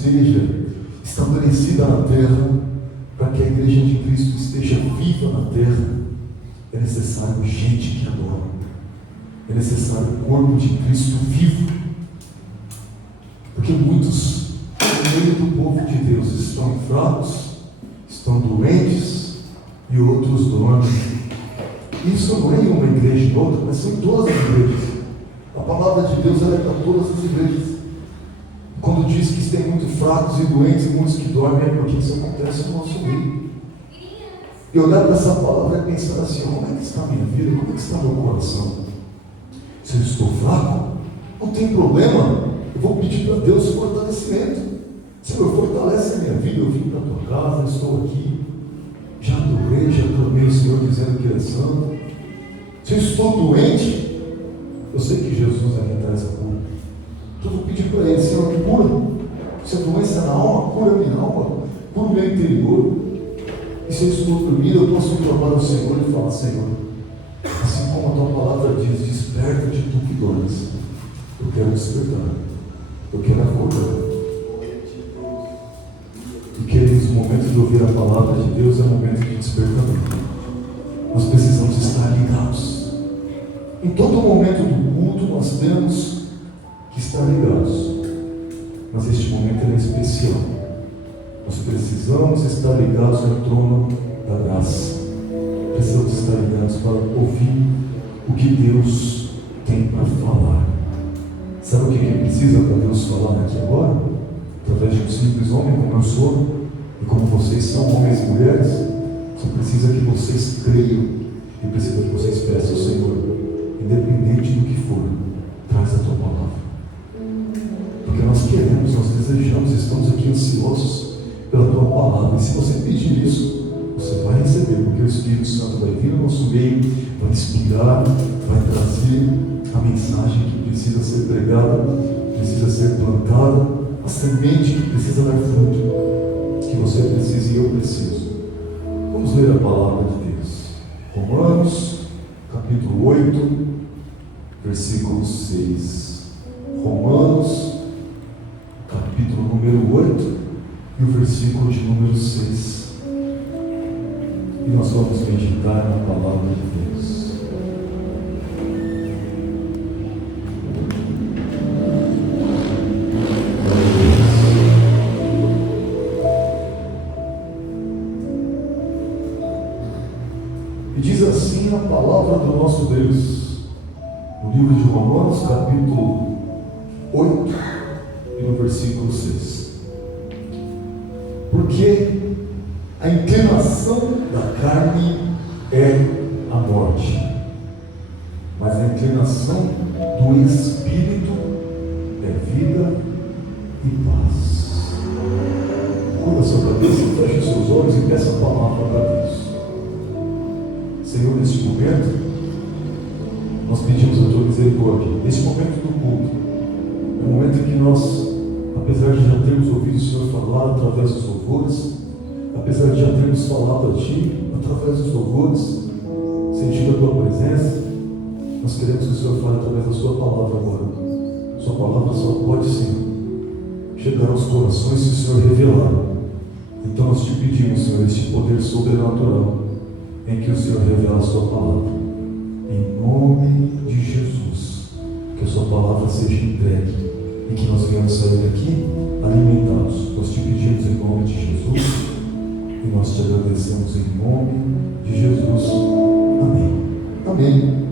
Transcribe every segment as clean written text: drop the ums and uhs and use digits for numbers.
esteja estabelecida na terra, para que a igreja de Cristo esteja viva na terra, é necessário gente que adora, é necessário o corpo de Cristo vivo, porque muitos no meio do povo de Deus estão fracos, estão doentes e outros dormem. Isso não é em uma igreja e outra, mas são em todas as igrejas. A palavra de Deus é para todas as igrejas. Quando diz que tem muitos fracos e doentes e muitos que dormem, é porque isso acontece no nosso meio. E olhar para essa palavra é pensar assim: como é que está a minha vida? Como é que está meu coração? Se eu estou fraco, não tem problema, eu vou pedir para Deus fortalecimento. Senhor, fortalece a minha vida. Eu vim para a tua casa, estou aqui, já adorei, já clamei o Senhor dizendo que Ele é santo. Se eu estou doente, eu sei que Jesus é quem traz a cura. Então eu vou pedir para Ele: Senhor, cura. Se a doença é na alma, cura a minha alma, cura o meu interior. E se eu estou dormindo, eu posso clamar ao Senhor e falar: Senhor, assim como a tua palavra diz, desperta-te tu que dormes. Eu quero despertar, eu quero acordar. E queridos, o momento de ouvir a palavra de Deus é o momento de despertamento. Nós precisamos estar ligados. Em todo momento do culto nós temos que estar ligados. Mas este momento é especial. Nós precisamos estar ligados ao trono da graça. Precisamos estar ligados para ouvir o que Deus tem para falar. Sabe o que precisa para Deus falar aqui agora? Através de um simples homem como eu sou, e como vocês são, homens e mulheres, só precisa que vocês creiam, e precisa que vocês peçam ao Senhor: independente do que for, traz a tua palavra. Porque nós queremos, nós desejamos, estamos aqui ansiosos pela tua palavra. E se você pedir isso, você vai receber, porque o Espírito Santo vai vir no nosso meio, vai inspirar, vai trazer a mensagem que precisa ser pregada, precisa ser plantada, a semente que precisa dar fruto, que você precisa e eu preciso. Vamos ler a palavra de Deus. Romanos, capítulo 8, versículo 6. Romanos, capítulo número 8, e o versículo de número 6. E nós vamos meditar na palavra de Deus. E diz assim a palavra do nosso Deus, no livro de Romanos, capítulo 8, e no versículo 6. Porque a inclinação da carne é a morte, mas a inclinação do Espírito é vida e paz. Curva a sua cabeça, feche os seus olhos e peça a palavra para Deus. Senhor, neste momento, nós pedimos a tua misericórdia. Neste momento do culto, é o momento em que nós, apesar de já termos ouvido o Senhor falar através dos louvores, apesar de já termos falado a Ti através dos louvores, sentindo a Tua presença, nós queremos que o Senhor fale através da Sua palavra agora. Sua palavra só pode sim chegar aos corações se o Senhor revelar. Então nós te pedimos, Senhor, este poder sobrenatural em que o Senhor revela a Sua palavra. Em nome de Jesus, que a Sua palavra seja entregue e que nós venhamos sair daqui alimentados. Nós te pedimos em nome de Jesus e nós te agradecemos em nome de Jesus. Amém. Amém.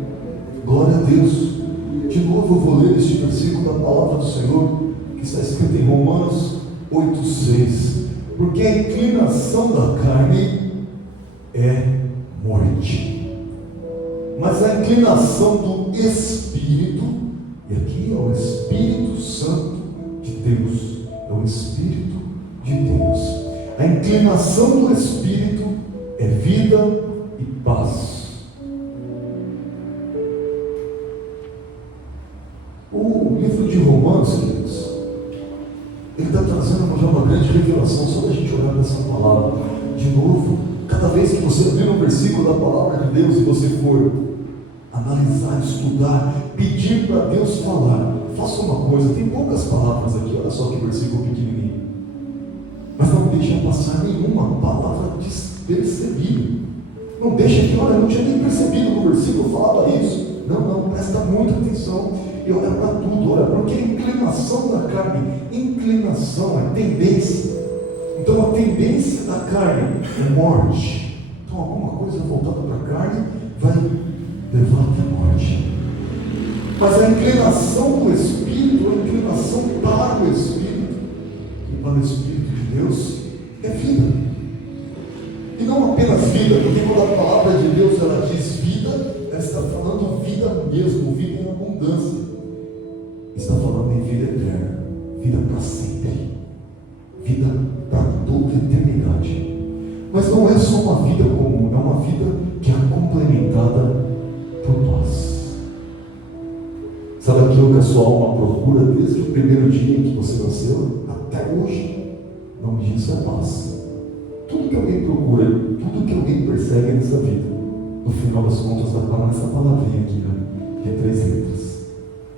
Glória a Deus. De novo eu vou ler este versículo da palavra do Senhor que está escrito em Romanos 8,6. Porque a inclinação da carne é morte, mas a inclinação do Espírito, e aqui é o Espírito Santo de Deus, é o Espírito de Deus. A inclinação do Espírito é vida e paz. O livro de Romanos, queridos, ele está trazendo já uma grande revelação. Só da gente olhar para essa palavra de novo, cada vez que você abrir um versículo da palavra de Deus e você for analisar, estudar, pedir para Deus falar, faça uma coisa. Tem poucas palavras aqui, olha só que versículo pequenininho. despercebido. Não deixa que, olha, não tinha nem percebido no versículo falava isso. Não, presta muita atenção e olha para tudo, olha, porque a inclinação da carne, inclinação é tendência. Então a tendência da carne é morte. Então alguma coisa voltada para a carne vai levar até a morte. Mas a inclinação do Espírito, a inclinação para o Espírito, e para o Espírito de Deus, é vida. E não apenas vida, porque quando a palavra de Deus ela diz vida, ela está falando vida mesmo, vida em abundância. Está falando em vida eterna, vida para sempre, vida para toda a eternidade. Mas não é só uma vida comum, é uma vida que é complementada por nós. Sabe aquilo que a sua alma procura desde o primeiro dia em que você nasceu até hoje? O nome disso é paz. Tudo que alguém procura, tudo que alguém persegue nessa vida, no final das contas vai parar nessa palavrinha aqui, né? Que é 3 letras.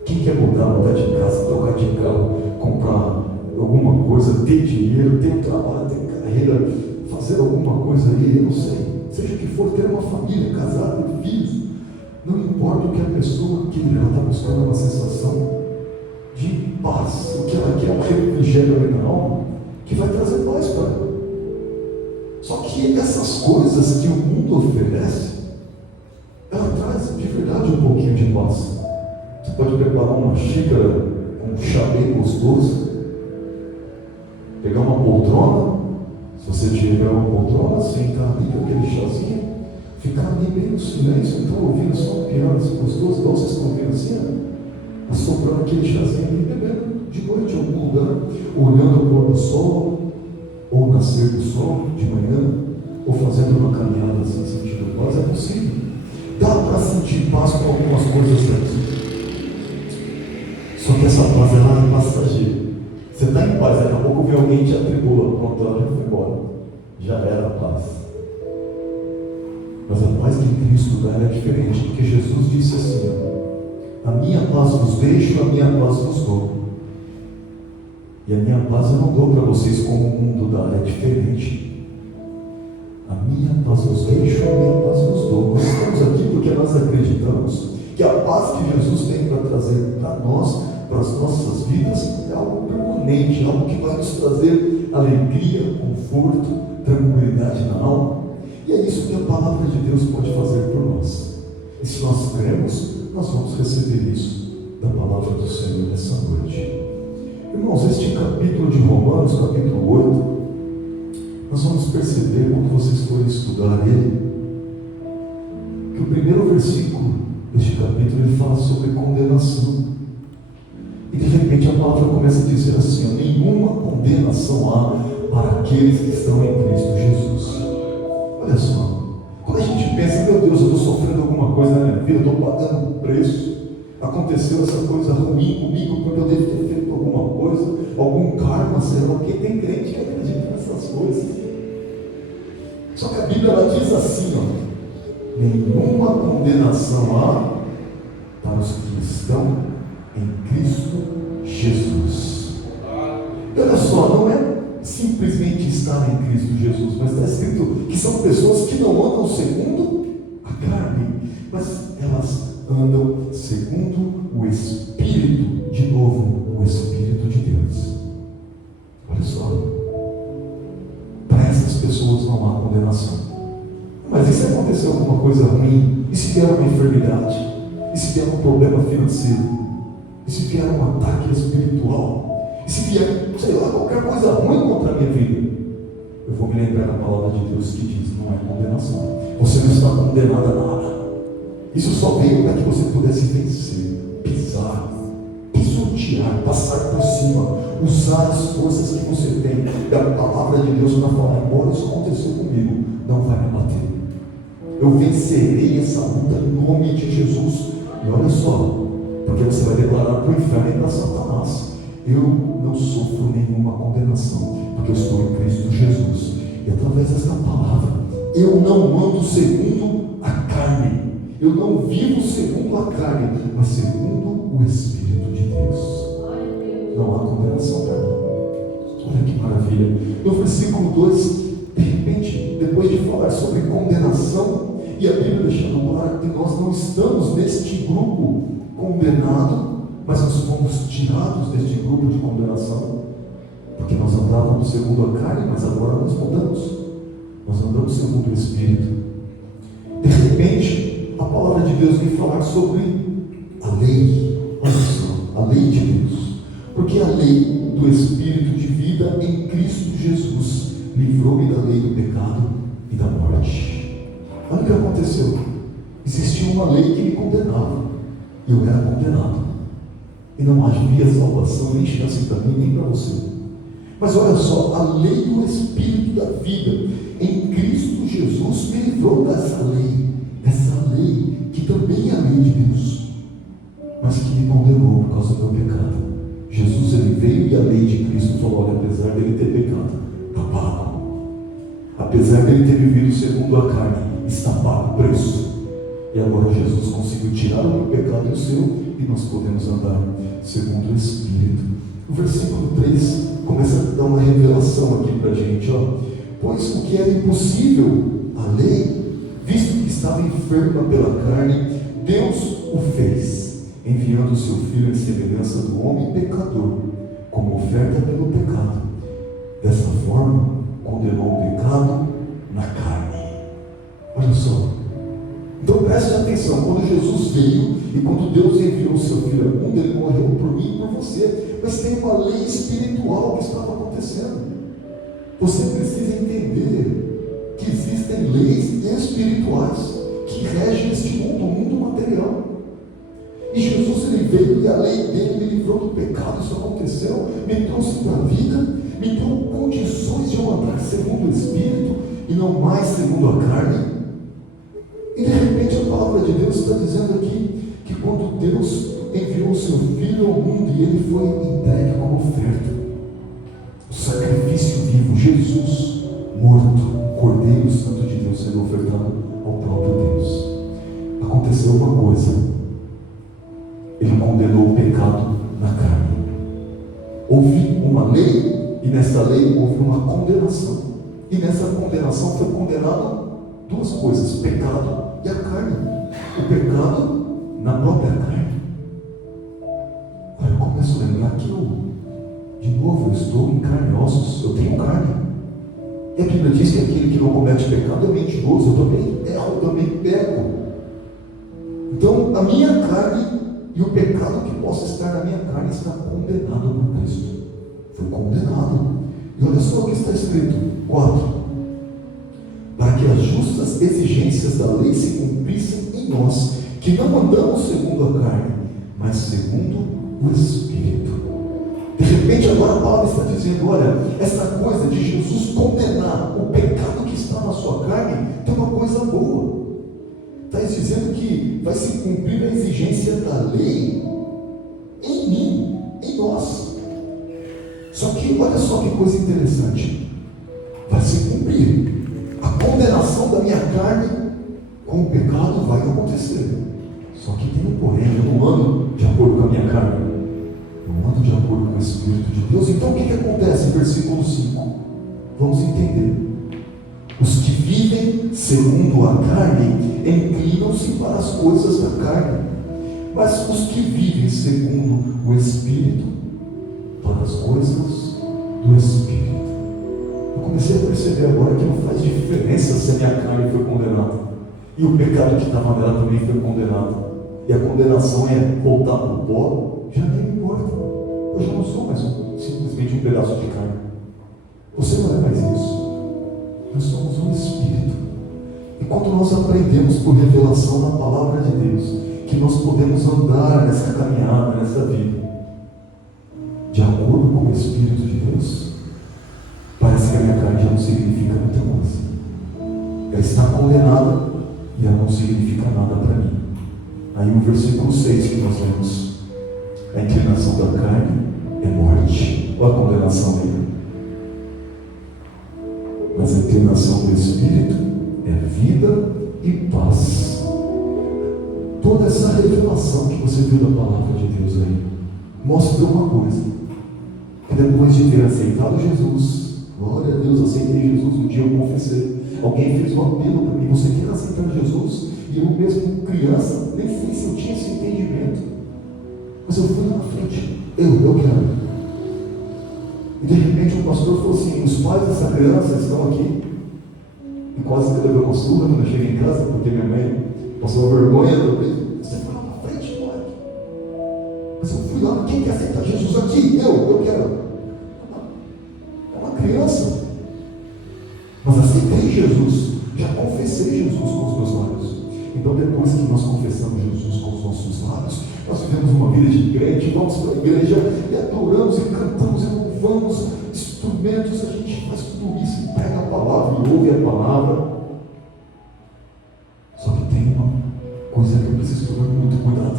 Quem quer mudar de casa, trocar de carro, comprar alguma coisa, ter dinheiro, ter um trabalho, ter carreira, fazer alguma coisa aí, eu não sei, seja o que for, ter uma família, casar, ter filhos, não importa o que a pessoa queira, ela está buscando uma sensação de paz. O que ela quer é um refrigério ali na alma que vai trazer paz para ela. Só que essas coisas que o mundo oferece, ela traz de verdade um pouquinho de paz. Você pode preparar uma xícara com um chá bem gostoso, pegar uma poltrona, se você tiver uma poltrona, sentar ali com aquele chazinho, ficar ali bem no silêncio, então ouvindo só um piano assim gostoso, igual vocês estão ouvindo assim, assoprando aquele chazinho ali, bebendo de noite em algum lugar, olhando o pôr do sol, ou nascer do sol de manhã, ou fazendo uma caminhada assim, sentindo paz, é possível. Dá para sentir paz com algumas coisas daqui. Só que essa paz ela é passageira. Você está em paz, daqui a pouco vem alguém e te atribula, pronto, ela já foi embora. Já era a paz. Mas a paz que em Cristo dá é diferente, porque Jesus disse assim: a minha paz vos deixo, a minha paz vos dou. E a minha paz eu não dou para vocês como o mundo dá, é diferente. A minha paz vos deixo, a minha paz vos dou. Nós estamos aqui porque nós acreditamos que a paz que Jesus tem para trazer para nós, para as nossas vidas, é algo permanente, algo que vai nos trazer alegria, conforto, tranquilidade na alma. E é isso que a palavra de Deus pode fazer por nós. E se nós cremos, nós vamos receber isso da palavra do Senhor nessa noite. Irmãos, este capítulo de Romanos, capítulo 8, nós vamos perceber, quando vocês forem estudar ele, que o primeiro versículo deste capítulo ele fala sobre condenação. E de repente a palavra começa a dizer assim: nenhuma condenação há para aqueles que estão em Cristo Jesus. Olha só, quando a gente pensa, meu Deus, eu estou sofrendo alguma coisa na minha vida, eu estou pagando um preço, aconteceu essa coisa ruim comigo porque eu devo ter feito alguma coisa, algum karma, sei lá, porque tem crente que acredita nessas coisas. Só que a Bíblia ela diz assim, nenhuma condenação há para os que estão em Cristo Jesus. E olha só, não é simplesmente estar em Cristo Jesus, mas está escrito que são pessoas que não andam segundo a carne, mas elas andam segundo o Espírito, de novo, o Espírito de Deus. Olha só, para essas pessoas não há condenação. Mas e se acontecer alguma coisa ruim? E se vier uma enfermidade? E se vier um problema financeiro? E se vier um ataque espiritual? E se vier, sei lá, qualquer coisa ruim contra a minha vida? Eu vou me lembrar da palavra de Deus que diz: não é condenação. Você não está condenado a nada. Isso só veio para que você pudesse vencer, pisar, pisotear, passar por cima, usar as forças que você tem. E a palavra de Deus vai falar: embora isso aconteceu comigo, não vai me bater. Eu vencerei essa luta em nome de Jesus. E olha só, porque você vai declarar para o inferno e para Satanás: eu não sofro nenhuma condenação, porque eu estou em Cristo Jesus. E através desta palavra, eu não ando segundo a carne, eu não vivo segundo a carne, mas segundo o Espírito de Deus. Não há condenação para mim. Olha que maravilha. No versículo 2, de repente, depois de falar falar sobre condenação, e a Bíblia deixando claro que nós não estamos neste grupo condenado, mas nós fomos tirados deste grupo de condenação, porque nós andávamos segundo a carne, mas agora nós mudamos, nós andamos segundo o Espírito. De repente, a palavra de Deus vem falar sobre a lei, olha só, a lei de Deus, porque a lei do Espírito de vida em Cristo Jesus livrou-me da lei do pecado e da morte. Olha o que aconteceu. Existia uma lei que me condenava, e eu era condenado, e não havia salvação, nem chance para mim, nem para você. Mas olha só, a lei do Espírito da vida em Cristo Jesus me livrou dessa lei que também é a lei de Deus, mas que me condenou por causa do meu pecado. Jesus, ele veio e a lei de Cristo falou: olha, apesar dele ter pecado, está pago. Apesar dele ter vivido segundo a carne, está pago o preço. E agora Jesus conseguiu tirar o meu pecado e o seu, e nós podemos andar segundo o Espírito. O versículo 3 começa a dar uma revelação aqui para a gente, ó. Pois o que era impossível à lei, visto que estava enferma pela carne, Deus o fez, enviando o seu Filho em semelhança do homem pecador, como oferta pelo pecado. Dessa forma, condenou o pecado na carne. Olha só. Então preste atenção, quando Jesus veio e quando Deus enviou o seu Filho ao mundo, ele morreu por mim e por você. Mas tem uma lei espiritual que estava acontecendo. Você precisa entender que existem leis espirituais que regem este mundo, o mundo material. E Jesus, ele veio e a lei dele me livrou do pecado. Isso aconteceu, me trouxe para a vida, me deu condições de eu andar segundo o Espírito e não mais segundo a carne. E de repente a palavra de Deus está dizendo aqui que quando Deus enviou o seu Filho ao mundo e ele foi entregue como oferta, o sacrifício vivo, Jesus morto, Cordeiro Santo de Deus sendo ofertado ao próprio Deus, aconteceu uma coisa: ele condenou o pecado na carne. Houve uma lei, e nessa lei houve uma condenação, e nessa condenação foi condenado duas coisas: pecado e a carne. O pecado na própria carne. Aí eu começo a lembrar que de novo, eu estou em carne e ossos, eu tenho carne. E a Bíblia diz que aquele que não comete pecado é mentiroso. Eu também erro, eu também peco. Então, a minha carne e o pecado que possa estar na minha carne está condenado por Cristo. Foi condenado. E olha só o que está escrito: 4. Para que as justas exigências da lei se cumprissem em nós, que não andamos segundo a carne, mas segundo o Espírito. De repente agora a palavra está dizendo: olha, essa coisa de Jesus condenar o pecado que está na sua carne tem uma coisa boa. Está dizendo que vai se cumprir a exigência da lei em mim, em nós. Só que olha só que coisa interessante: vai se cumprir. A condenação da minha carne com o pecado vai acontecer. Só que tem um porém: eu não ando de acordo com a minha carne, eu ando de acordo com o Espírito de Deus. Então o que acontece? Versículo 5, vamos entender. Os que vivem segundo a carne inclinam-se para as coisas da carne, mas os que vivem segundo o Espírito, para as coisas do Espírito. Eu comecei a perceber agora que não faz diferença se a minha carne foi condenada e o pecado que estava nela também foi condenado, e a condenação é voltar para o pó. Já nem me importa, eu já não sou mais simplesmente um pedaço de carne. Você não é mais isso. Nós somos um Espírito. E quando nós aprendemos por revelação na palavra de Deus que nós podemos andar nessa caminhada, nessa vida de acordo com o Espírito de Deus, parece que a minha carne já não significa muita coisa. Ela está condenada e ela não significa nada para mim. Aí o versículo 6 que nós lemos: a inclinação da carne é morte. Olha a condenação dele. Mas a inclinação do Espírito é vida e paz. Toda essa revelação que você viu da palavra de Deus aí mostra uma coisa: que depois de ter aceitado Jesus, glória a Deus, aceitei Jesus, um dia eu confessei, alguém fez um apelo para mim, você quer aceitar Jesus? E eu mesmo, criança, nem sei se eu tinha esse entendimento, mas eu fui lá na frente, eu quero. E de repente o pastor falou assim: os pais dessa criança estão aqui. E quase que eu levei uma surra quando eu cheguei em casa, porque minha mãe passou vergonha. Você foi lá na frente, moleque. Mas eu fui lá, quem quer aceitar Jesus aqui? Eu quero. É uma criança. Mas aceitei Jesus, já confessei Jesus com os meus lábios. Então depois que nós confessamos Jesus com os nossos lábios, nós vivemos uma vida de crente, vamos para a igreja e adoramos e cantamos e louvamos instrumentos, a gente faz tudo isso, e prega a palavra e ouve a palavra. Só que tem uma coisa que eu preciso tomar muito cuidado,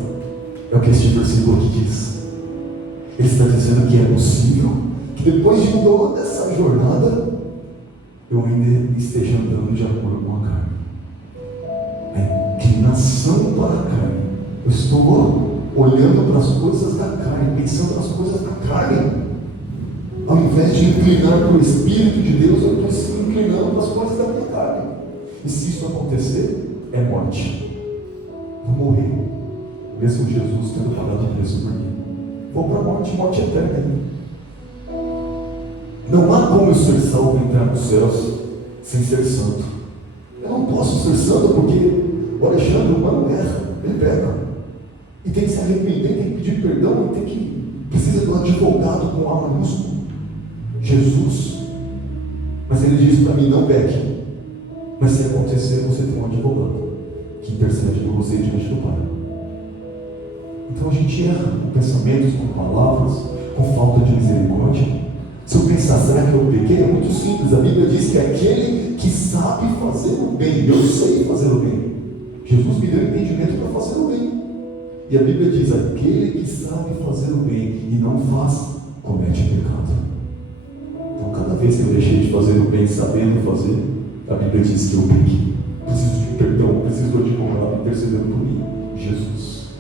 é o que este versículo aqui diz. Ele está dizendo que é possível que depois de toda essa jornada eu ainda esteja andando de acordo com a carne. A inclinação para a carne. Eu estou olhando para as coisas da carne, pensando nas coisas da carne. Ao invés de inclinar para o Espírito de Deus, eu estou inclinando para as coisas da minha carne. E se isso acontecer, é morte. Vou morrer, mesmo Jesus tendo pagado o preço por mim. Vou para a morte, morte eterna. Não há como eu ser salvo e entrar nos céus sem ser santo. Eu não posso ser santo porque o Alexandre, o humano, erra, ele peca. E tem que se arrepender, tem que pedir perdão, precisa de um advogado com A maiúsculo, Jesus. Mas ele diz para mim: não peque. Mas se acontecer, você tem um advogado que intercede por você diante do Pai. Então a gente erra com pensamentos, com palavras, com falta de misericórdia. Se eu pensar, será que eu pequei? É muito simples. A Bíblia diz que é aquele que sabe fazer o bem. Eu sei fazer o bem. Jesus me deu entendimento para fazer o bem. E a Bíblia diz: aquele que sabe fazer o bem e não faz, comete pecado. Então cada vez que eu deixei de fazer o bem sabendo fazer, a Bíblia diz que eu pequei. Preciso de perdão, preciso de advogado intercedendo por mim, Jesus.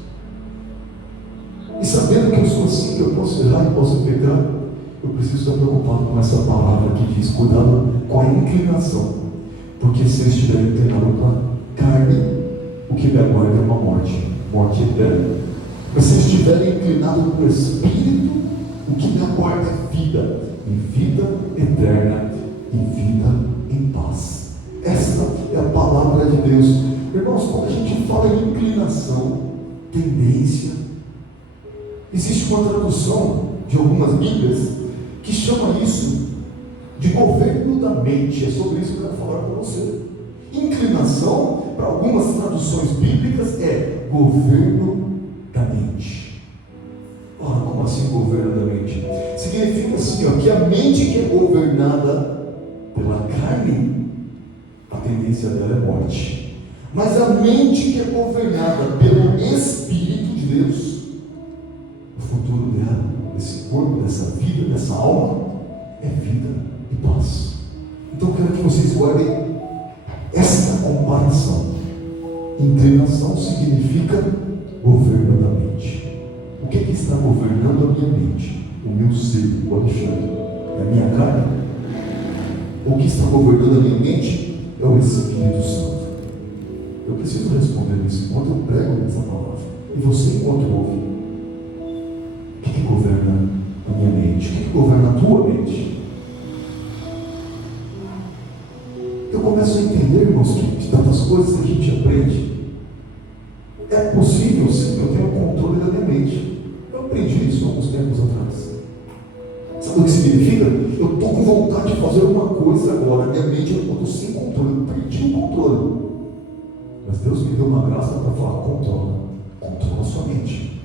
E sabendo que eu sou assim, que eu posso errar e posso pecar, eu preciso estar preocupado com essa palavra que diz: cuidado com a inclinação, porque se eu estiver inclinado para a carne, o que me aguarda é uma morte eterna. Mas se eu estiver inclinado para o Espírito, o que me aguarda é vida, e vida eterna, e vida em paz. Esta é a palavra de Deus. Irmãos, quando a gente fala em inclinação, tendência, existe uma tradução de algumas Bíblias que chama isso de governo da mente. É sobre isso que eu quero falar com você. Inclinação, para algumas traduções bíblicas, é governo da mente. Ora, como assim governo da mente? Significa assim, ó, que a mente que é governada pela carne, a tendência dela é morte. Mas a mente que é governada pelo Espírito de Deus, o futuro dela, desse corpo, dessa vida, dessa alma, é vida e paz. Então eu quero que vocês guardem esta comparação. Inclinação significa governo da mente. O que está governando a minha mente? O meu ser, o Alexandre, é a minha carne? O que está governando a minha mente é o Espírito Santo. Eu preciso responder isso enquanto eu prego essa palavra. E você, enquanto ouve, o que governa a minha mente? O que governa a tua mente? Eu começo a entender, irmãos, que de tantas coisas que a gente aprende, é possível sim eu ter o controle da minha mente. Eu aprendi isso alguns tempos atrás. Sabe o que significa? Eu estou com vontade de fazer uma coisa agora, minha mente, eu estou sem controle, eu perdi o controle. Mas Deus me deu uma graça para falar: controla a sua mente.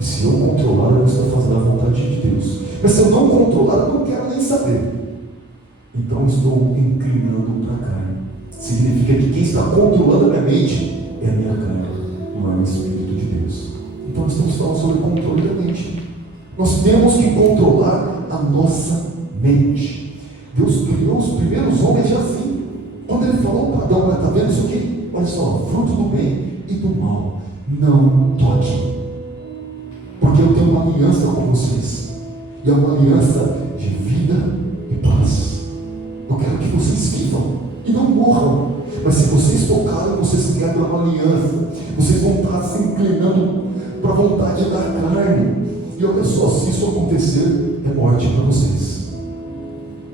E se eu controlar, eu estou fazendo a vontade de Deus. Mas se eu não controlar, eu não quero nem saber. Então eu estou inclinando para a carne. Significa que quem está controlando a minha mente é a minha carne, não é o Espírito de Deus. Então nós estamos falando sobre o controle da mente. Nós temos que controlar a nossa mente. Deus criou os primeiros homens assim. Quando ele falou para Adão: está vendo isso aqui? Olha só, fruto do bem e do mal, não toque, porque eu tenho uma aliança com vocês, e é uma aliança de vida e paz. Eu quero que vocês vivam e não morram. você se criar pela aliança. Vocês vão estar se inclinando para a vontade da carne. E olha só, se isso acontecer, é morte para vocês.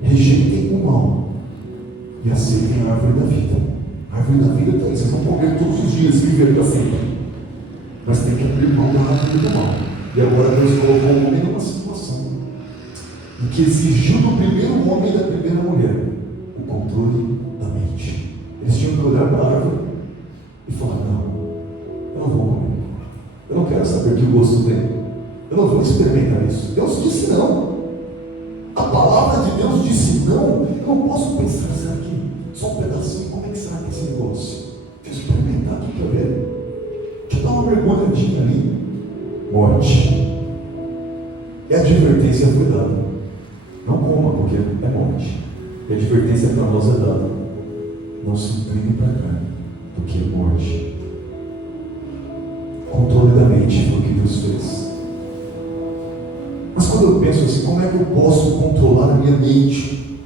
Rejeitem o mal e aceitem a árvore da vida. A árvore da vida está aí, vocês vão comer todos os dias e viver para sempre. Mas tem que abrir mão da árvore do mal. E agora Deus colocou o homem numa situação em que exigiu do primeiro homem e da primeira mulher o controle da mente. Eles tinham que olhar para a árvore e falar: não, eu não vou comer. Eu não quero saber que gosto tem. Eu não vou experimentar isso. Deus disse não. A palavra de Deus disse não. Eu não posso pensar, será que só um pedacinho? Como é que será que é esse negócio? Deixa eu experimentar aqui para ver. Deixa eu dar uma mergulhadinha ali. Morte. E a advertência foi dada: não coma, porque é morte. E a advertência para nós é dada: não se incline para a carne, porque é morte. Controle da mente foi o que Deus fez. Mas quando eu penso assim, como é que eu posso controlar a minha mente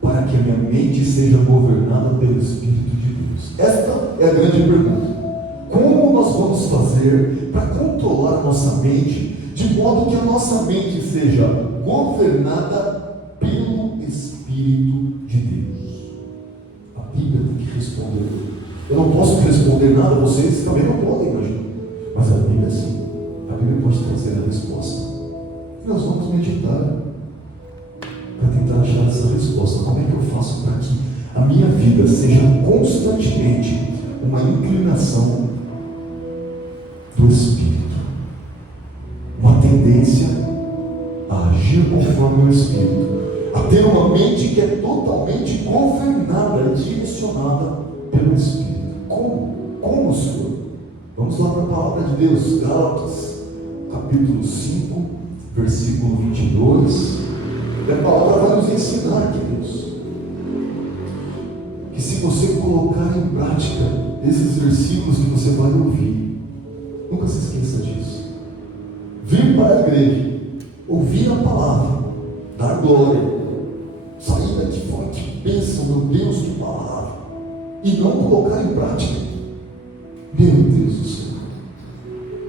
para que a minha mente seja governada pelo Espírito de Deus? Esta é a grande pergunta. Como nós vamos fazer para controlar a nossa mente de modo que a nossa mente seja governada pelo Espírito de Deus? A Bíblia tem que responder. Eu não posso responder nada, vocês também não podem imaginar, mas a Bíblia sim. A Bíblia pode trazer a resposta. E nós vamos meditar para tentar achar essa resposta. Como é que eu faço para que a minha vida seja constantemente uma inclinação do Espírito, uma tendência a agir conforme o Espírito, a ter uma mente que é totalmente governada e direcionada pelo Espírito? Como, Senhor? Vamos lá para a palavra de Deus, Gálatas, capítulo 5, versículo 22. E a palavra vai nos ensinar, queridos, que se você colocar em prática esses versículos que você vai ouvir, nunca se esqueça disso. Vir para a igreja, ouvir a palavra, dar glória, sair daqui fora, que bênção, meu Deus, que palavra, e não colocar em prática, meu Deus do céu.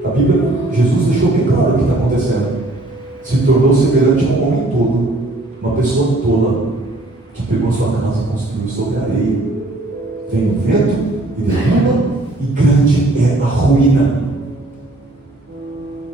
A Bíblia, Jesus deixou bem claro o que está acontecendo. Se tornou semelhante a um homem tolo, uma pessoa tola, que pegou sua casa e construiu sobre a areia. Vem o vento e derruba, e grande é a ruína.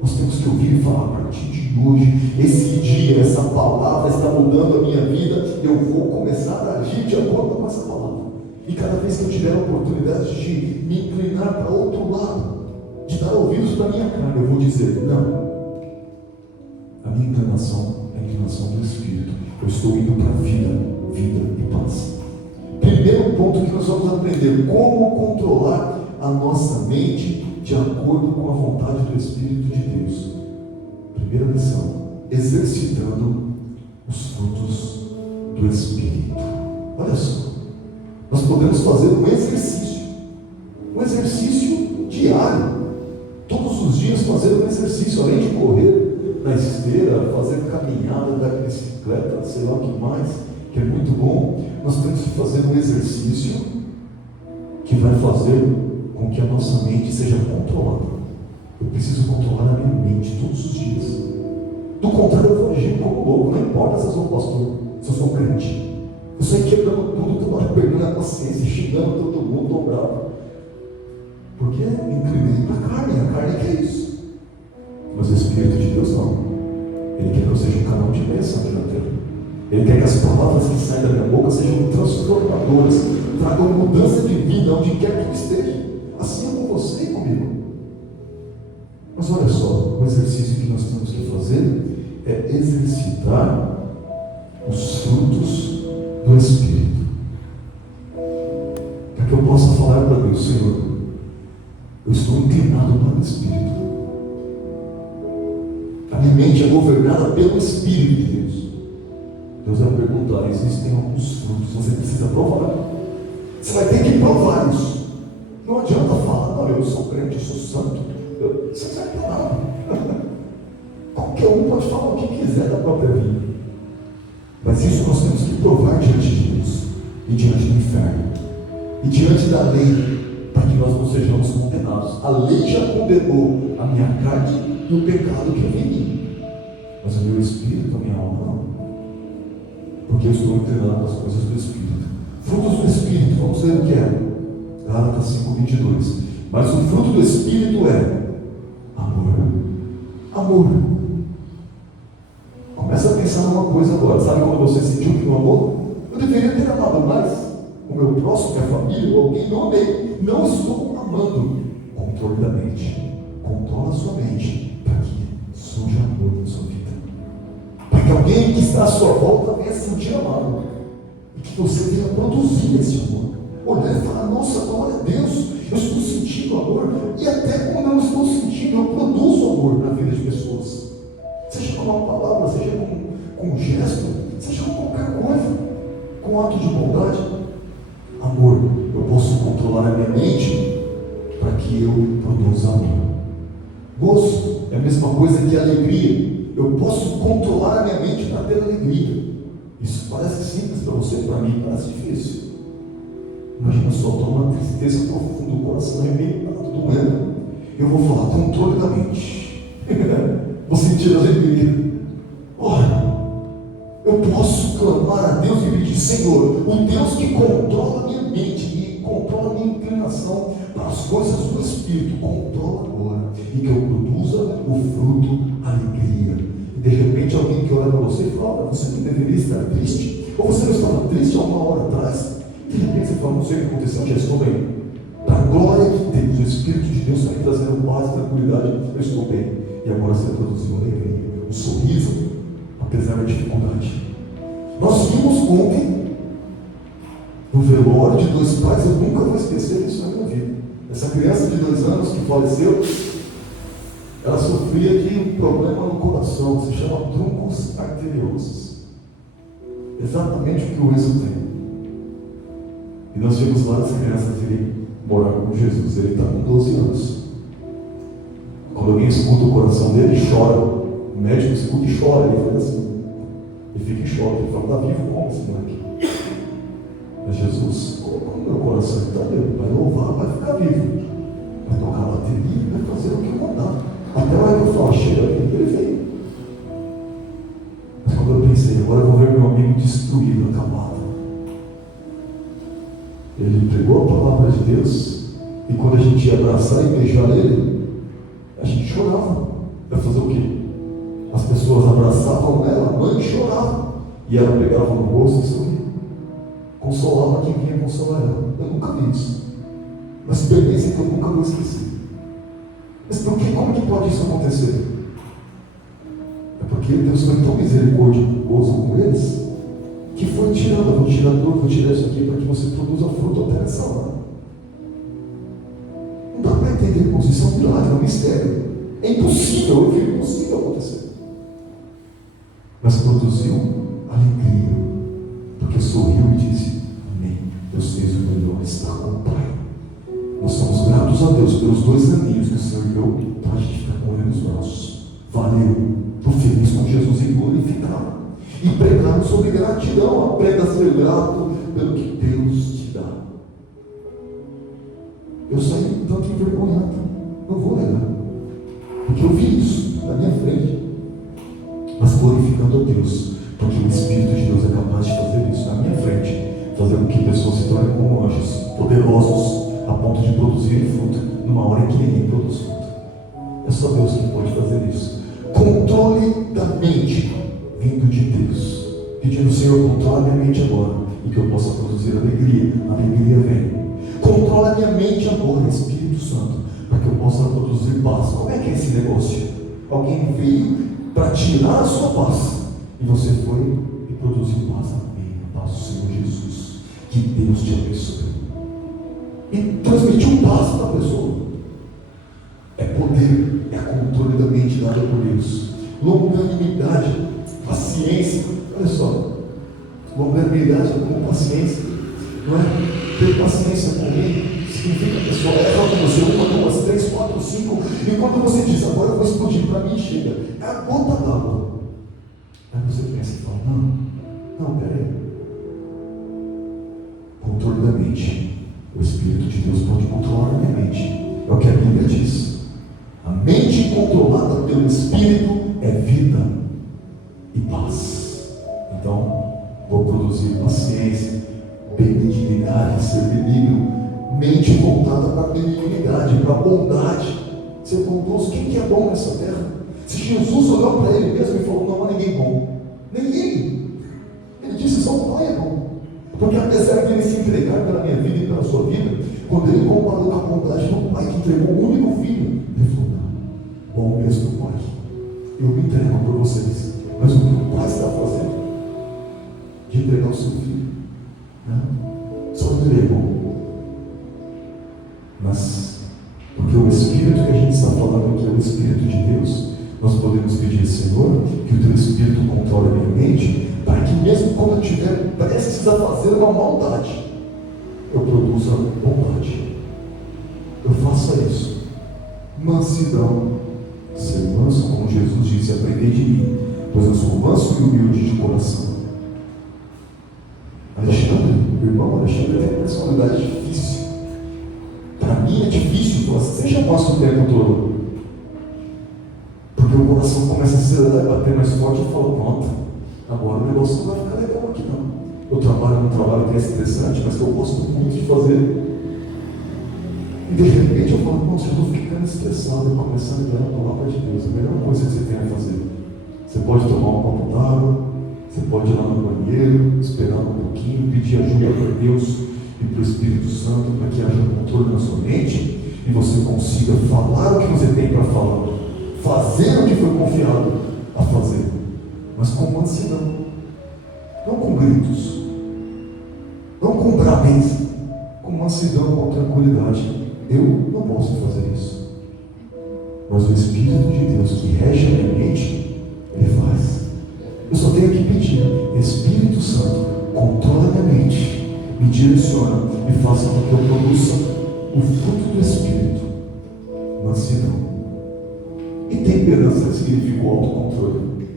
Nós temos que ouvir e falar: a partir de hoje, esse dia, essa palavra está mudando a minha vida, eu vou começar a agir de acordo com essa palavra. E cada vez que eu tiver a oportunidade de me inclinar para outro lado, de dar ouvidos para a minha carne, eu vou dizer: não. A minha inclinação é a inclinação do Espírito. Eu estou indo para a vida e paz. Primeiro ponto que nós vamos aprender: como controlar a nossa mente de acordo com a vontade do Espírito de Deus. Primeira lição: exercitando os frutos do Espírito. Olha só, nós podemos fazer um exercício diário, todos os dias fazer um exercício, além de correr na esteira, fazer caminhada, andar de bicicleta, sei lá o que mais, que é muito bom. Nós temos que fazer um exercício que vai fazer com que a nossa mente seja controlada. Eu preciso controlar a minha mente todos os dias. Do contrário, eu vou agir como louco. Não importa se eu sou pastor, se eu sou crente. Eu saio quebrando tudo, toda hora perdendo a paciência, xingando todo mundo, estou bravo. Porque me inclinei para a carne quer isso. Mas o Espírito de Deus não. Ele quer que eu seja um canal de bênção aqui na terra. Ele quer que as palavras que saem da minha boca sejam transformadoras, tragam mudança de vida onde quer que eu esteja. Assim é com você e comigo. Mas olha só, o exercício que nós temos que fazer é exercitar os frutos do Espírito. Para que eu possa falar para Deus: Senhor, eu estou inclinado para o Espírito. A minha mente é governada pelo Espírito de Deus. Deus vai perguntar: existem alguns frutos, você precisa provar. Você vai ter que provar isso. Não adianta falar: não, eu sou crente, eu sou santo. Você não sabe nada. Qualquer um pode falar o que quiser da própria vida. Mas isso nós temos que provar diante de Deus e diante do inferno. e diante da lei, para que nós não sejamos condenados. A lei já condenou a minha carne e o pecado que havia em mim, mas o meu espírito, a minha alma não, porque eu estou inclinado às coisas do Espírito. Frutos do Espírito, vamos ver o que é. Gálatas 5:22. Mas o fruto do Espírito é amor. Amor. Começa a pensar numa coisa agora. Sabe quando você sentiu que não amou? Eu deveria ter amado mais o meu próximo, minha família, ou alguém. Não amei. Não estou amando. Controle da mente. Controla a sua mente para que surja amor na sua vida. Para que alguém que está à sua volta venha se sentir amado. E que você venha produzir esse amor. Olhar e falar: nossa, glória a Deus, eu estou sentindo amor. E até quando eu não estou sentindo, eu produzo amor na vida de pessoas. Seja com uma palavra, seja com um gesto, seja com qualquer coisa, com um ato de bondade. Amor, eu posso controlar a minha mente para que eu produza amor. Gozo é a mesma coisa que alegria. Eu posso controlar a minha mente para ter alegria. Isso parece simples para você, para mim parece difícil. Imagina só, estou numa tristeza profunda, o coração arrebentado, doendo. Eu vou falar: controle da mente. Vou sentir alegria. Ora, eu posso clamar a Deus e pedir: Senhor, o Deus que controla a minha mente e controla a minha inclinação para as coisas do Espírito, controla agora, e que eu produza o fruto, a alegria. E de repente alguém que olha para você e fala: olha, você não deveria estar triste, ou você não estava triste há uma hora atrás. De repente você fala: não sei o que aconteceu, já estou bem. Para a glória de Deus, o Espírito de Deus está me trazendo paz e tranquilidade. Eu estou bem. E agora você produziu alegria, um sorriso, apesar da dificuldade. Nós vimos ontem, no velório de 2 pais, eu nunca vou esquecer isso na minha vida. Essa criança de 2 anos que faleceu, ela sofria de um problema no coração, que se chama trombos arteriosos. Exatamente o que o Enzo tem. E nós vimos lá essa criança irem morar com Jesus. Ele está com 12 anos. Quando alguém escuta o coração dele, chora. O médico escuta e chora. Ele faz assim. Ele fica em choque. Ele fala: está vivo como esse moleque? Mas Jesus colocou no meu coração: ele está vivo. Vai louvar, vai ficar vivo. Vai tocar a bateria, vai fazer o que eu mandar. Até a hora que eu falo: chega, ele veio. Mas quando eu pensei: agora eu vou ver meu amigo destruído, acabado. Ele pregou a palavra de Deus, e quando a gente ia abraçar e beijar ele, a gente chorava. Vai fazer o quê? As pessoas abraçavam ela, a mãe chorava, e ela pegava no rosto e sorria, consolava quem vinha consolar ela. Eu nunca vi isso, mas experiência que eu nunca vou esquecer. Mas por que? Como que pode isso acontecer? É porque Deus foi tão misericordioso com eles, que foi tirando: vou tirar tudo, vou tirar isso aqui para que você produza fruto até nessa hora. Não dá para entender, irmãos, isso é um milagre, é um mistério. É impossível, eu vi impossível acontecer. Mas produziu alegria, porque sorriu e disse: amém, Deus fez o melhor, está com o Pai. Nós somos gratos a Deus pelos 2 aninhos que o Senhor deu para a gente ficar com ele nos braços. Valeu, estou feliz com Jesus e glorificado. E pregaram sobre gratidão. Aprenda a ser grato pelo que Deus te dá. Eu saí tanto envergonhado, não vou negar, porque eu vi isso na minha frente, mas glorificando a Deus, porque o Espírito de Deus é capaz de fazer isso na minha frente, fazer com que pessoas se tornem como anjos, poderosos, a ponto de produzir fruto numa hora em que ninguém produz fruto. É só Deus que pode fazer isso. Controle da mente vindo de Deus, pedindo: Senhor, controla minha mente agora, e que eu possa produzir alegria. A alegria vem. Controla minha mente agora, Espírito Santo, para que eu possa produzir paz. Como é que é esse negócio? Alguém veio para tirar a sua paz, e você foi e produziu paz. Amém. A paz do Senhor Jesus. Que Deus te abençoe. E transmitiu paz para a pessoa. É poder, é controle da mente dada por Deus. Longanimidade, paciência. Olha só, longanimidade com paciência, não é? Ter paciência com alguém significa que a pessoa erra com você 1, 2, 3, 4, 5, e quando você diz: agora eu vou explodir, para mim chega, é a gota d'água. Aí você pensa e fala: não, peraí. Controle da mente. Eu pelo Espírito é vida e paz. Então, vou produzir paciência, benignidade, ser benigno, mente voltada para a benignidade, para a bondade. Ser bondoso. Quem que é bom nessa terra? Se Jesus olhou para ele mesmo e falou: não há ninguém bom, nem ele. Ele disse: só o Pai é bom. Porque apesar de ele se entregar pela minha vida e pela sua vida, quando ele comparou com a bondade do Pai que entregou o único filho, ele falou: não, bom mesmo Pai, eu me entrego por vocês, mas o que o Pai está fazendo de entregar o seu filho, só ele é bom. Mas porque o Espírito que a gente está falando aqui é o Espírito de Deus, nós podemos pedir: Senhor, que o teu Espírito controle a minha mente, para que mesmo quando eu estiver prestes a fazer uma maldade, eu produza bondade. Eu faça isso. Mansidão. Ser manso, como Jesus disse: aprendei de mim, pois eu sou manso e humilde de coração. Alexandre, o irmão Alexandre, tem uma personalidade difícil. Para mim é difícil falar: seja manso o tempo todo. Porque o coração começa a acelerar e bater mais forte. Eu falo: pronto, agora o negócio não vai ficar legal aqui não. Eu trabalho num trabalho que é estressante, mas que eu gosto muito de fazer. E de repente eu falo: nossa, eu estou ficando estressado. E começar a ler a palavra de Deus. A melhor coisa que você tem a fazer. Você pode tomar um copo d'água, você pode ir lá no banheiro, esperar um pouquinho, pedir ajuda para Deus e para o Espírito Santo, para que haja controle na sua mente e você consiga falar o que você tem para falar, fazer o que foi confiado a fazer, mas com mansidão, não com gritos, não com brabeza, com mansidão, com tranquilidade. Eu não posso fazer isso, mas o Espírito de Deus que rege a minha mente, Ele faz. Eu só tenho que pedir: Espírito Santo, controla a minha mente, me direciona e faça com que eu produza o fruto do Espírito: mansidão. E temperança significa o autocontrole.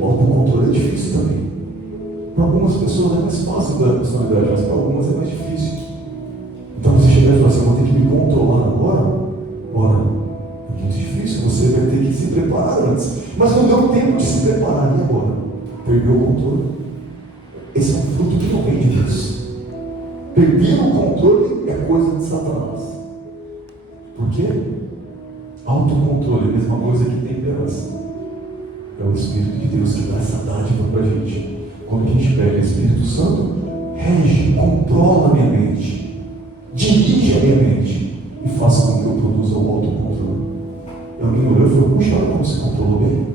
O autocontrole é difícil também. Para algumas pessoas é mais fácil da personalidade, mas para algumas é mais difícil. Então você chegar e falar assim: eu vou ter que me controlar agora? Ora, é muito difícil, você vai ter que se preparar antes. Mas não deu tempo de se preparar, e agora? Perdeu o controle. Esse é um fruto que não vem de Deus. Perder o controle é coisa de Satanás. Por quê? Autocontrole, a mesma coisa que temperança. É o Espírito de Deus que dá essa dádiva para a gente. Quando a gente pega o Espírito Santo, rege, controla a minha mente, dirige a minha mente e faça com que eu produza o autocontrole. Alguém olhou e falou: puxa, olha como você controlou bem.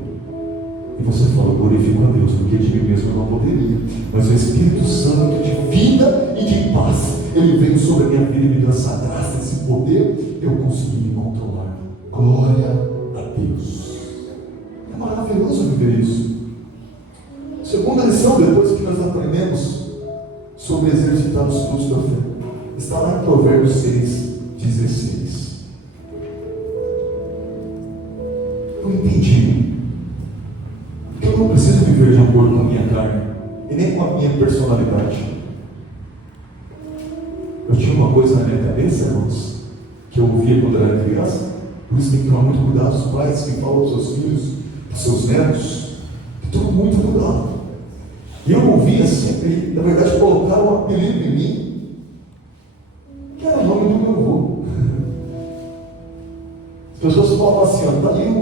E você fala: glorifico a Deus, porque de mim mesmo eu não poderia. Mas o Espírito Santo de vida e de paz, Ele veio sobre a minha vida e me deu essa graça, esse poder, eu consegui me controlar. Glória a Deus. É maravilhoso viver isso. Segunda lição, depois que nós aprendemos sobre exercitar os frutos da fé, está lá em Provérbios 6,16. Eu entendi que eu não preciso viver de acordo com a minha carne e nem com a minha personalidade. Eu tinha uma coisa na minha cabeça, irmãos, que eu ouvia quando era criança. Por isso tem que tomar muito cuidado, os pais que falam aos seus filhos, aos seus netos, que tomam muito cuidado. E eu ouvia sempre, na verdade, colocaram um apelido em mim, que era o nome do meu avô. As pessoas falavam assim: ó, tá aí o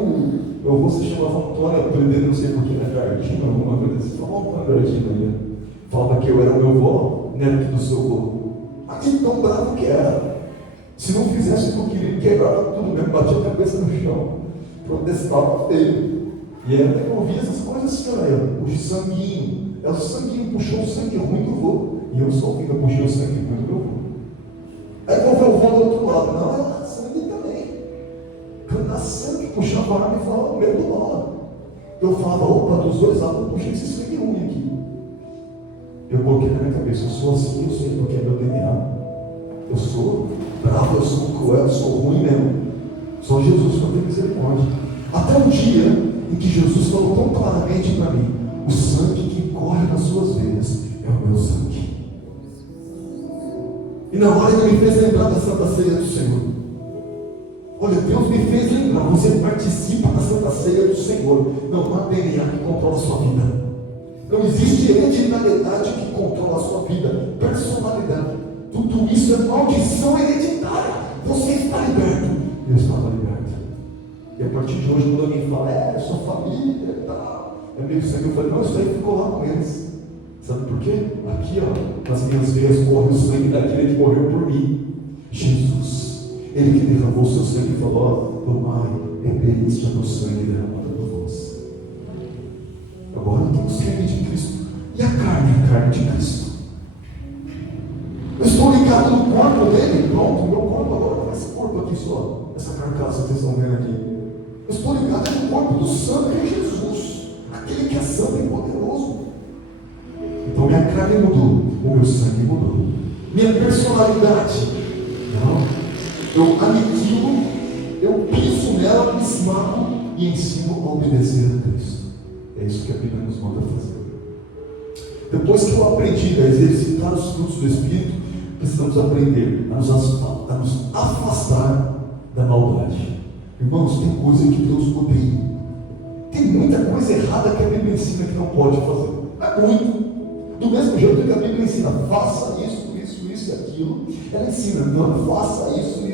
meu avô se chamava Antônio, aprendendo, não sei porquê, na Gardina, alguma coisa assim. Falava na Gardina ali. Falava que eu era o meu avô, neto do seu avô. Mas de tão bravo que era. Se não fizesse o que eu queria, quebrava tudo mesmo, batia a cabeça no chão, protestava feio. E aí eu ouvia essas coisas assim: olha, o sanguinho. É o sanguinho, puxou o sangue ruim do vô. E eu sou filho, eu puxei o sangue ruim do meu vô. Aí vou ver o vô do outro lado. Não, é sangue também. Quando a sangue puxava a arma e falava o meu do bola. Eu falava: opa, dos dois lados eu puxei esse sangue ruim aqui. Eu coloquei na minha cabeça: eu sou assim, eu sei porque é meu DNA. Eu sou bravo, eu sou cruel, eu sou ruim mesmo. Só Jesus para ter misericórdia. Até o dia em que Jesus falou tão claramente para mim: o sangue que corre nas suas veias é o meu sangue. E na hora ele me fez lembrar da Santa Ceia do Senhor. Olha, Deus me fez lembrar, você participa da Santa Ceia do Senhor. Não há DNA que controla a sua vida. Não existe hereditariedade que controla a sua vida. Personalidade. Tudo isso é maldição hereditária. Você está liberto. Eu estava liberto. E a partir de hoje, quando alguém fala, sua família e tal, é meio sangue, eu falei, não, isso aí ficou lá com eles. Sabe por quê? Aqui, nas minhas veias corre o sangue daquele que morreu por mim. Jesus, Ele que derramou o seu sangue e falou, tomai, bebei, este é o meu sangue derramado por vós. Agora eu tenho o sangue de Cristo. E a carne de Cristo. Eu estou ligado no corpo dele. Pronto, meu corpo agora não é esse corpo aqui só. Essa carcaça que vocês estão vendo aqui. Eu estou ligado no corpo do santo de Jesus. Aquele que é santo e poderoso. Então minha carne mudou. O meu sangue mudou. Minha personalidade. Não. Eu aniquilo. Eu piso nela, me esmago e ensino a obedecer a Cristo. É isso que a Bíblia nos manda fazer. Depois que eu aprendi a exercitar os frutos do Espírito, precisamos aprender a nos afastar da maldade. Irmãos, tem coisa que Deus odeia. Tem muita coisa errada que a Bíblia ensina que não pode fazer. É muito. Do mesmo jeito que a Bíblia ensina, faça isso e aquilo, ela ensina, não, faça isso e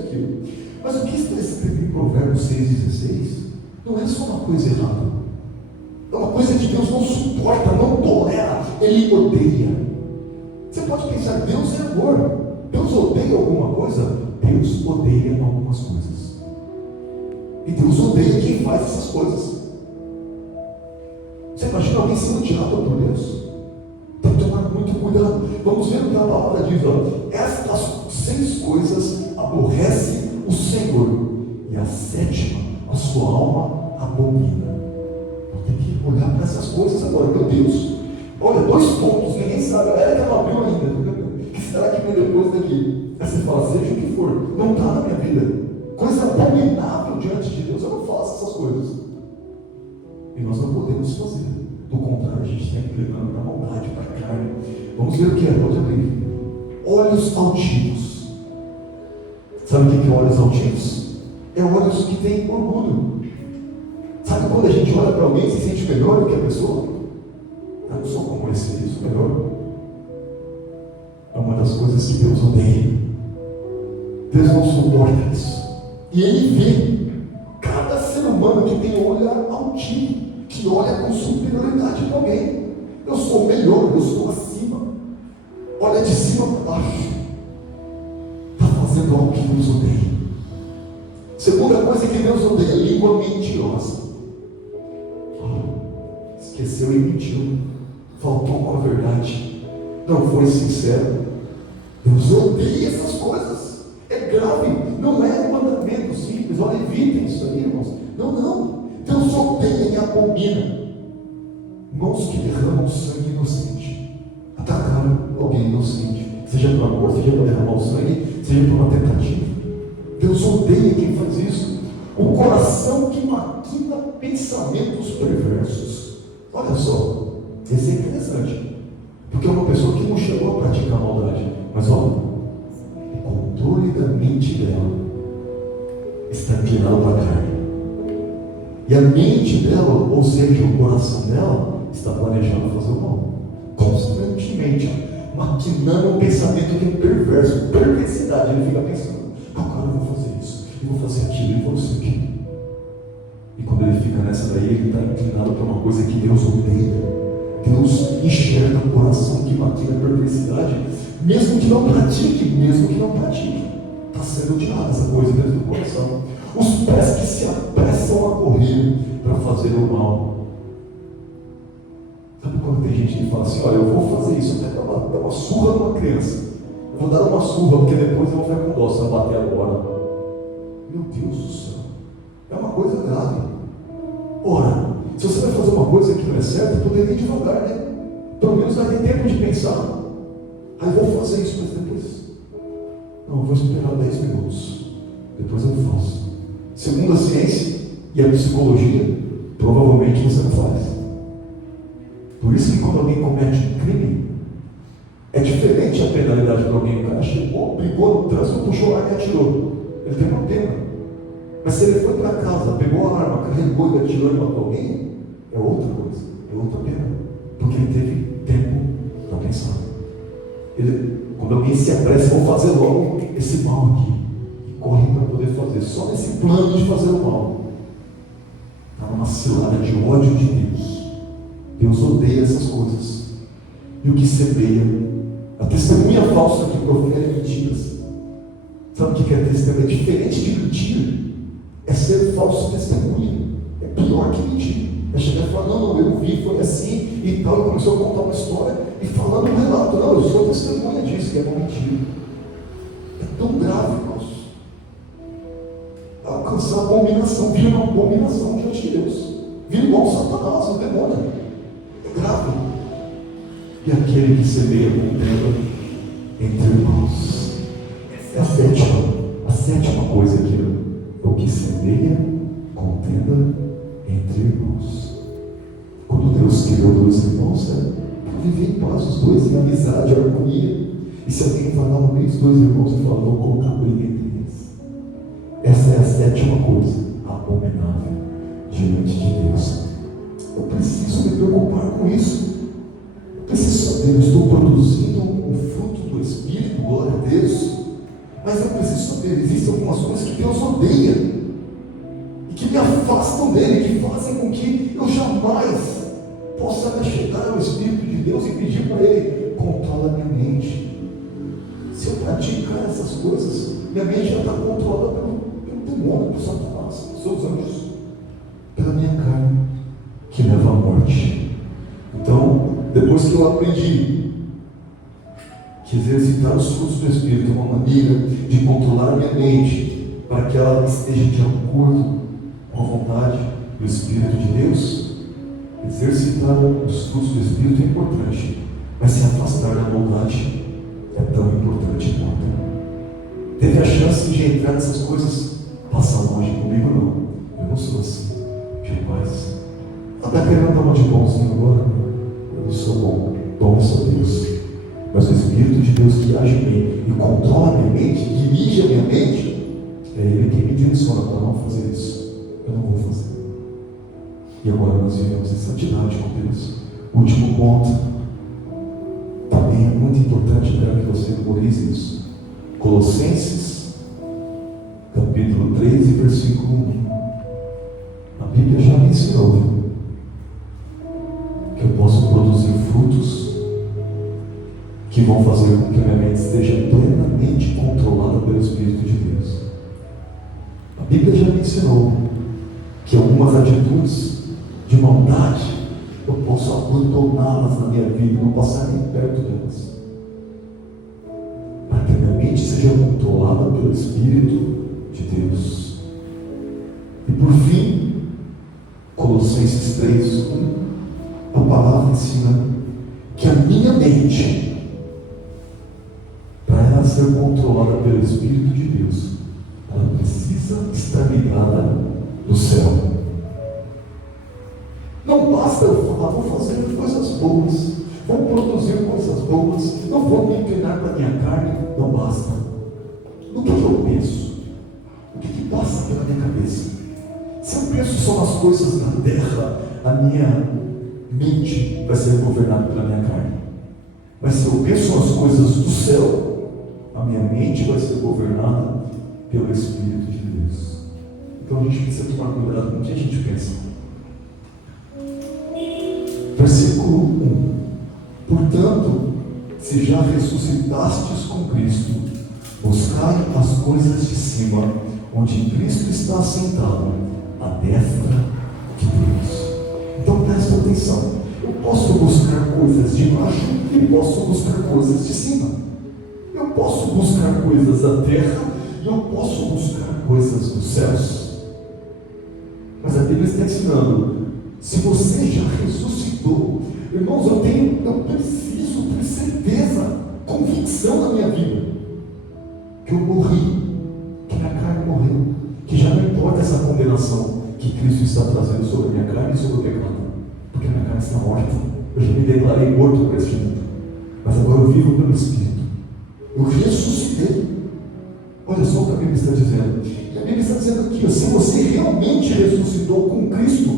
aquilo. Mas o que está escrito em Provérbios 6,16 não é só uma coisa errada. É uma coisa que Deus não suporta, não tolera, Ele odeia. Você pode pensar, Deus é amor. Deus odeia alguma coisa? Deus odeia algumas coisas. E Deus odeia quem faz essas coisas. Você imagina alguém sendo odiado por Deus? Tem que tomar muito cuidado. Vamos ver o que a palavra diz. Estas 6 coisas aborrece o Senhor, e a 7ª a sua alma abomina. Tem que olhar para essas coisas agora, meu Deus. Olha, 2 pontos, ninguém sabe. É que ela abriu ainda. O que será que vem depois daqui? Aí você fala, seja o que for, não está na minha vida. Coisa abominável diante de Deus. Eu não faço essas coisas. E nós não podemos fazer. Do contrário, a gente tem que ir para a maldade, para a carne. Vamos ver o que é, pode abrir. Olhos altivos. Sabe o que é olhos altivos? É olhos que têm orgulho. Sabe quando a gente olha para alguém e se sente melhor do que a pessoa? Eu não sou como esse, eu sou melhor. É uma das coisas que Deus odeia. Deus não suporta isso. E Ele vê cada ser humano que tem olhar altivo, que olha com superioridade para alguém. Eu sou melhor, eu sou acima. Olha de cima para baixo. Está fazendo algo que Deus odeia. Segunda coisa que Deus odeia, língua mentirosa. Esqueceu e mentiu, faltou com a verdade, não foi sincero. Deus odeia essas coisas, é grave, não é um mandamento simples. Olha, evitem isso aí, irmãos. Não, Deus odeia e abomina mãos que derramam sangue inocente, atacaram alguém inocente, seja por amor, seja para derramar o sangue, seja por uma tentativa. Deus odeia quem faz isso. O coração que maquina pensamentos perversos. Olha só, esse é interessante, porque é uma pessoa que não chegou a praticar maldade, mas olha, o controle da mente dela está inclinado para a carne, e a mente dela, ou seja, o coração dela, está planejando fazer o mal, constantemente, maquinando um pensamento que é perverso, perversidade. Ele fica pensando, agora eu vou fazer isso, eu vou fazer aquilo, eu vou fazer aquilo. E quando ele fica nessa daí, ele está inclinado para uma coisa que Deus odeia. Deus enxerga o coração que maquina a perversidade, mesmo que não pratique, está sendo odiada essa coisa dentro do coração. Os pés que se apressam a correr para fazer o mal. Sabe quando tem gente que fala assim, olha, eu vou fazer isso até dar uma surra numa criança. Eu vou dar uma surra, porque depois eu vou ficar com dó se eu bater agora. Meu Deus do céu. É uma coisa grave. Ora, se você vai fazer uma coisa que não é certa, poderia ir devagar, né? Pelo menos vai ter tempo de pensar. Aí vou fazer isso, mas depois. Não, eu vou esperar 10 minutos. Depois eu faço. Segundo a ciência e a psicologia, provavelmente você não faz. Por isso que quando alguém comete um crime, é diferente a penalidade para alguém. O cara chegou, brigou no trânsito, puxou a arma e atirou. Ele tem uma pena. Mas se ele foi para casa, pegou a arma, carregou e atirou e matou alguém, é outra coisa, é outra pena. Porque ele teve tempo para pensar. Quando alguém se apressa, vou fazer logo esse mal aqui. E corre para poder fazer. Só nesse plano de fazer o mal. Está numa cilada de ódio de Deus. Deus odeia essas coisas. E o que semeia, a testemunha falsa que profere mentiras. Sabe o que é testemunha? É diferente de mentira. É ser falso testemunha. É pior que mentir. É chegar e falar, não, eu vi, foi assim e tal. E começou a contar uma história e falando um relato. Não, eu sou testemunha disso, que é uma mentira. É tão grave, irmãos. Alcançar a abominação, vira uma abominação diante de Deus. Vira igual Satanás, o demônio. É grave. E aquele que semeia contenda entre irmãos. Essa é a sétima coisa aqui. É o que semeia contenda entre irmãos. Quando Deus criou dois irmãos, para viver em paz, os dois em amizade, harmonia. E se alguém falar no meio dos dois irmãos e falar, vou colocar briga entre eles. Essa é a sétima coisa, abominável diante de Deus. Eu preciso me preocupar com isso. Eu preciso saber, eu estou produzindo o fruto do Espírito, glória a Deus. Mas eu preciso saber, existem algumas coisas que Deus odeia e que me afastam dele, que fazem com que eu jamais possa me chegar ao Espírito de Deus e pedir para ele, controla minha mente. Se eu praticar essas coisas, minha mente já está controlada pelo demônio, por Satanás, pelos seus anjos, pela minha carne, que leva à morte. Então, depois que eu aprendi que exercitar os frutos do Espírito é uma maneira de controlar a minha mente, para que ela esteja de acordo com a vontade do Espírito de Deus, exercitar os frutos do Espírito é importante, mas se afastar da maldade é tão importante quanto. Teve a chance de entrar nessas coisas, passa longe comigo não. Eu não sou assim, jamais. Ela está querendo dar uma de bonzinho agora? Eu não sou bom, bom sou Deus. Mas o Espírito de Deus que age em mim e controla a minha mente, dirige a minha mente, é Ele quem me direciona para não fazer isso. Eu não vou fazer. E agora nós vivemos em santidade com Deus. Último ponto, também é muito importante, quero que você memorize isso. Colossenses, capítulo 3 e versículo 1. A Bíblia já me ensinou que eu posso produzir frutos que vão fazer com que a minha mente esteja plenamente controlada pelo Espírito de Deus. A Bíblia já me ensinou que algumas atitudes de maldade eu posso abandoná-las na minha vida e não passar nem perto delas, para que a minha mente seja controlada pelo Espírito de Deus. E por fim, Colossenses 3:1, a palavra ensina que a minha mente, para ela ser controlada pelo Espírito de Deus, ela precisa estar ligada no céu. Não basta eu falar, vou fazer coisas boas, vou produzir coisas boas, não vou me inclinar para a minha carne, não basta. No que eu penso? O que passa pela minha cabeça? Se eu penso só nas coisas da terra, a minha mente vai ser governada pela minha carne. Mas se eu penso nas coisas do céu, a minha mente vai ser governada pelo Espírito de Deus. Então a gente precisa tomar cuidado com o que a gente pensa. Versículo 1. Portanto, se já ressuscitastes com Cristo, buscai as coisas de cima, onde Cristo está assentado, à destra de Deus. Então presta atenção. Eu posso buscar coisas de baixo e posso buscar coisas de cima. Eu posso buscar coisas da terra e eu posso buscar coisas dos céus. Mas a Bíblia está ensinando, se você já ressuscitou, irmãos, eu preciso ter certeza, convicção na minha vida, que eu morri, que minha carne morreu, que já não importa essa condenação que Cristo está trazendo sobre a minha carne e sobre o pecado, porque a minha carne está morta. Eu já me declarei morto para este mundo, mas agora eu vivo pelo Espírito. Eu ressuscitei. Olha só o que a Bíblia está dizendo. E A Bíblia está dizendo aqui, se você realmente ressuscitou com Cristo,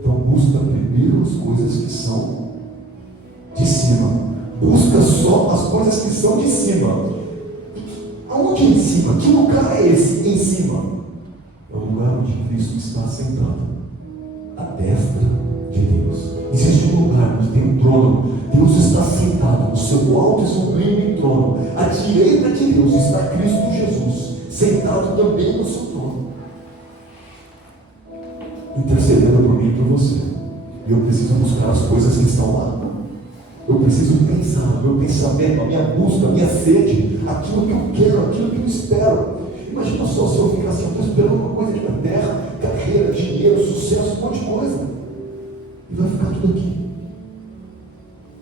então busca primeiro as coisas que são de cima. Busca só as coisas que são de cima. Aonde é em cima? Que lugar é esse em cima? É o lugar onde Cristo está sentado, à destra de Deus. Existe um lugar onde tem um trono. Deus está sentado no seu alto e sublime trono. À direita de Deus está Cristo Jesus, sentado também no seu trono, intercedendo por mim e por você. E eu preciso buscar as coisas que estão lá. Eu preciso pensar, o meu pensamento, a minha busca, a minha sede, aquilo que eu quero, aquilo que eu espero. Imagina só se eu ficar assim, eu estou esperando uma coisa aqui na terra, carreira, dinheiro, sucesso, um monte de coisa, e vai ficar tudo aqui.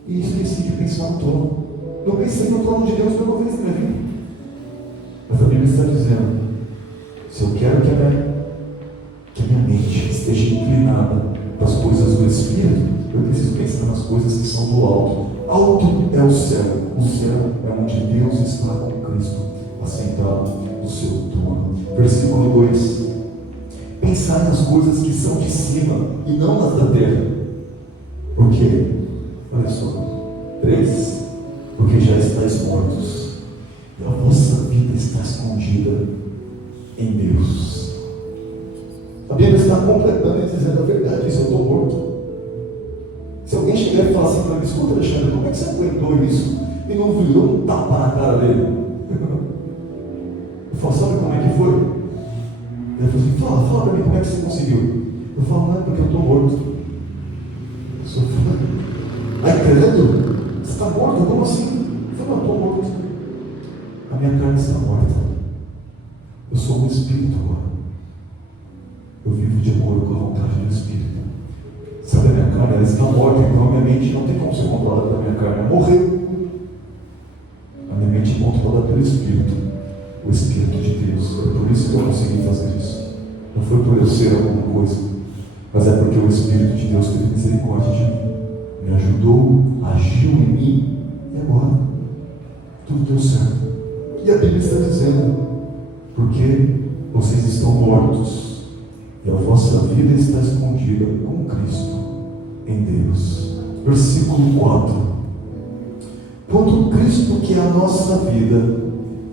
E esqueci de pensar no trono. Eu pensei no trono de Deus pela vez na minha vida. Mas a Bíblia está dizendo, se eu quero que a minha mente esteja inclinada para as coisas do Espírito, eu preciso pensar nas coisas que são do alto. Alto é o céu é onde Deus está com Cristo, assentado no seu trono. Versículo 2: pensar nas coisas que são de cima e não nas da terra. Por quê? Olha só. 3: porque já estáis mortos, e a vossa vida está escondida em Deus. A Bíblia está completando e dizendo a verdade, isso eu estou morto. Se alguém chegar e falar assim para mim, escuta, Alexandre, como é que você aguentou isso? E não virou um tapa na cara dele. Eu falo, sabe como é que foi? Ele falou assim, fala para mim, como é que você conseguiu? Eu falo, não é porque eu estou morto. Eu sou fala, ai credo, você está morto? Como assim? Eu falo, não, estou morto. A minha carne está morta. Eu sou um espírito agora. Eu vivo de acordo com a vontade do Espírito. Sabe, a minha carne, ela está morta, então a minha mente não tem como ser controlada pela minha carne. Ela morreu. A minha mente é controlada pelo Espírito. O Espírito de Deus. É por isso que eu consegui fazer isso. Não foi por eu ser alguma coisa, mas é porque o Espírito de Deus teve misericórdia de mim, me ajudou, agiu em mim, e agora tudo deu certo. E a Bíblia está dizendo, porque vocês estão mortos, e a vossa vida está escondida com Cristo em Deus. Versículo 4: quando Cristo, que é a nossa vida,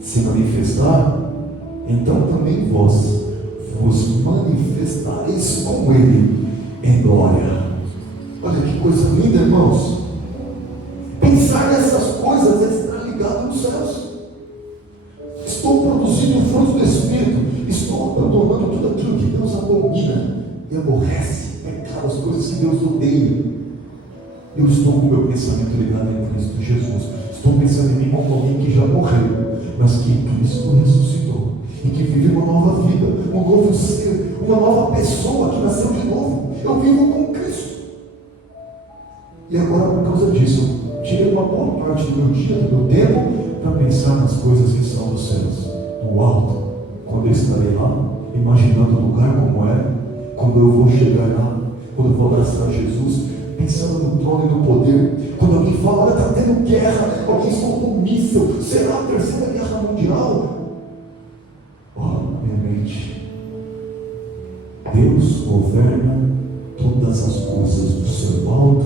se manifestar, então também vós vos manifestareis com Ele em glória. Olha que coisa linda, irmãos. Pensar nessas coisas é estar ligado nos céus. Estou produzindo o fruto do Espírito. Estou abandonando tudo aquilo que Deus abomina e aborrece, pecado, as coisas que Deus odeia. Eu estou com o meu pensamento ligado em Cristo Jesus. Estou pensando em mim como alguém que já morreu, mas que em Cristo ressuscitou e que vive uma nova vida, um novo ser, uma nova pessoa que nasceu de novo. Eu vivo com Cristo. E agora, por causa disso, eu tirei uma boa parte do meu dia, do meu tempo, para pensar nas coisas que são dos céus, do alto. Quando eu estarei lá, imaginando o lugar como é, quando eu vou chegar lá, quando eu vou abraçar Jesus, pensando no trono e no poder. Quando alguém fala, olha, está tendo guerra, alguém soltou um míssil, será a terceira guerra mundial? Olha na minha mente, Deus governa todas as coisas do seu alto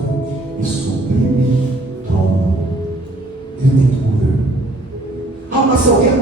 e sublime trono. Ele tem que governar. Ah, mas se alguém